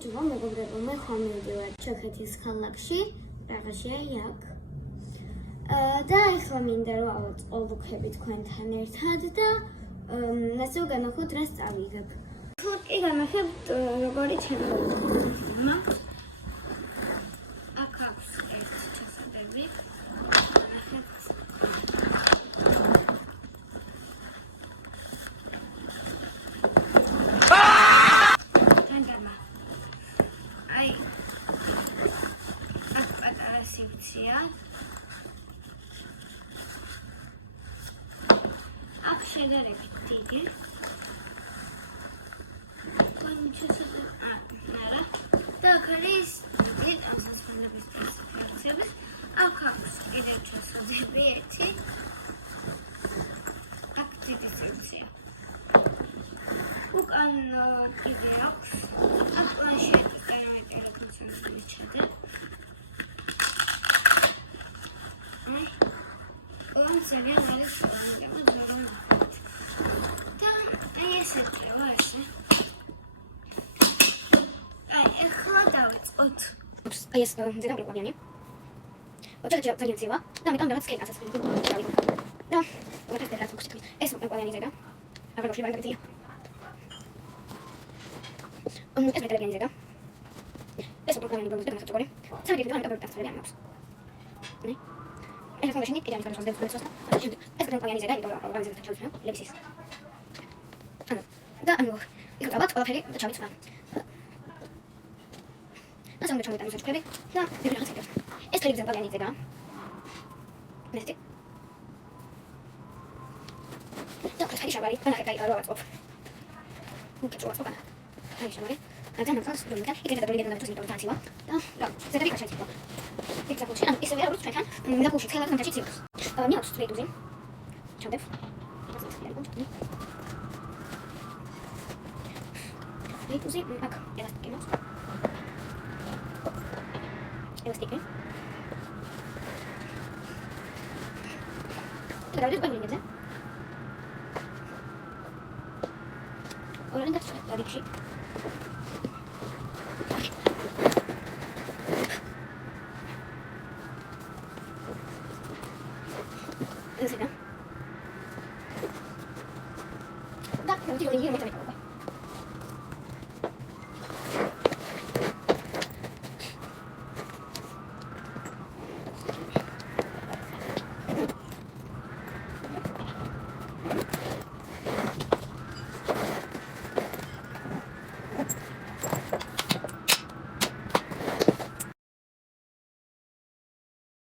ხუჭო მეგობრებო, მე ხომ მივდივარ ჩეხეთის ქალაქში, რაღაცია იქ. და ახლა მინდა რომ ავწყობქები თქვენთან ერთად და ასე განახოთ რა სწავლებ. ხო, კი განახებთ როგორი ჩემო. აქ აქვს ერთი ჩასადები. აქ შედარებით დიდი. არა. და აქ არის დიდი ასასხელების სპეციფიკაციები. აქ აქვს კიდევ ჩასადები ერთი. აქ დიდი სექცია. უკან კიდე აქვს. აქ პლანშეტი ტერმინატორი ფუნქციონალური ჩადე. ძალიან არის პრობლემა და ესეთია ესე. ეხლა დავიწყოთ. ეს ძალიან პრობლემია. ოღონდ ძალიან ძიება და ამიტომ რაღაც კეიკას ასწავლებ. და ვაჭრე რა თქოს თქვი. ეს პრობლემია ზედა. აღარ გოშლი ვარგაცია. ეს მეტალიანი ზედა. ეს პრობლემია გონდა და ხოჭორი. ძალიან დიდი ამიტომ დასწრები ამბობს. ნე ეს მაშინით კიდევ ამას ვასწავლებ სულ. ეს პრობლემია ზედა, იმიტომ რომ ორგანიზაცია ჩავიცვლა, ლექსის. და იქ დავაწყო ყველაფერი და ჩავიცვლა. ასე უნდა ჩავიტანო საჩუქრები და ვიღაც იქნება. ეს კლიპი ძალიან იზეგა. ნესტი. და ხელი შაბარი, განახეკაი რა ვაწყობ. უკეთ ვაწყობ. აი შაბარი. და მაგას ვიმკა, იქეთ და დოლიდან და თვითონ თანცივა და რა, ზედები კაშეციკო. იქ საფუჩი, ან ისე ვერ უცხეთან, მიდახუში ხელად მომჭი ცივს. მიაქვს სტრეიტუზი. ჩავდებ. სტრეიტუზი, აქ ელასტიკი მაქვს. ელასტიკი. და დავიწყე ბაგინებზე. ორენდა სტრეიტუზი. Esatto. Da, non ti voglio dire,